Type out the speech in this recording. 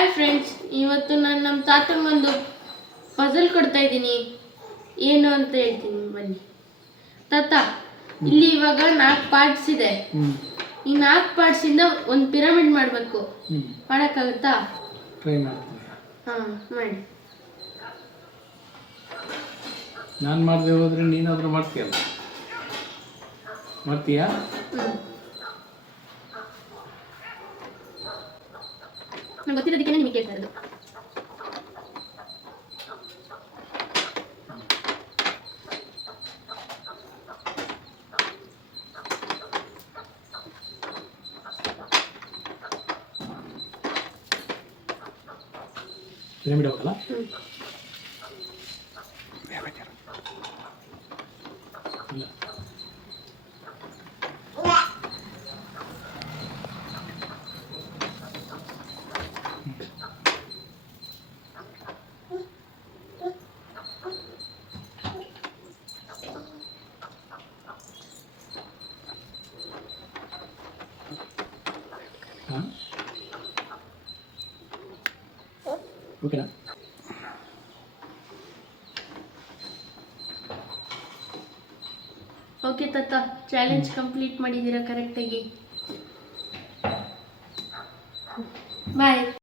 Hi friends, ಇವತ್ತು ನಾನು ನಮ್ಮ ತಾತಂಗೊಂದು ಪಜಲ್ ಕೊಡ್ತಾ ಇದ್ದೀನಿ. ಏನು ಅಂತ ಹೇಳ್ತೀನಿ ಬನ್ನಿ. ತಾತ, ಇಲ್ಲಿ ಇವಾಗ 4 ಪಾರ್ಟ್ಸ್ ಇದೆ. ಈ 4 ಪಾರ್ಟ್ಸ್ ಇಂದ ಒಂದು ಪಿರಮಿಡ್ ಮಾಡಬೇಕು. ಮಾಡೋಕ್ಕಾಗುತ್ತಾ? ಟ್ರೈ ಮಾಡ್ತೀನಿ. ಮಾಡಿ. ನಾನು ಮಾಡದೆ ಹೋದ್ರೆ ನೀನಾದರೂ ಮಾಡ್ತೀಯಲ್ಲ, ಮಾಡ್ತೀಯಾ? ನಂಗೆ ಗೊತ್ತಿರೋದಕ್ಕೆ ನಿಮಗೆ ಕೇಳ್ತಾ ಇರೋದು. ಪಿರಮಿಡ್ ಹೋಗಲ್ಲ. ಇಲ್ಲ, ಓಕೆನಾ? ಓಕೆ ತಾತ, ಚಾಲೆಂಜ್ ಕಂಪ್ಲೀಟ್ ಮಾಡಿದ್ದೀರಾ ಕರೆಕ್ಟಾಗಿ. ಬಾಯ್.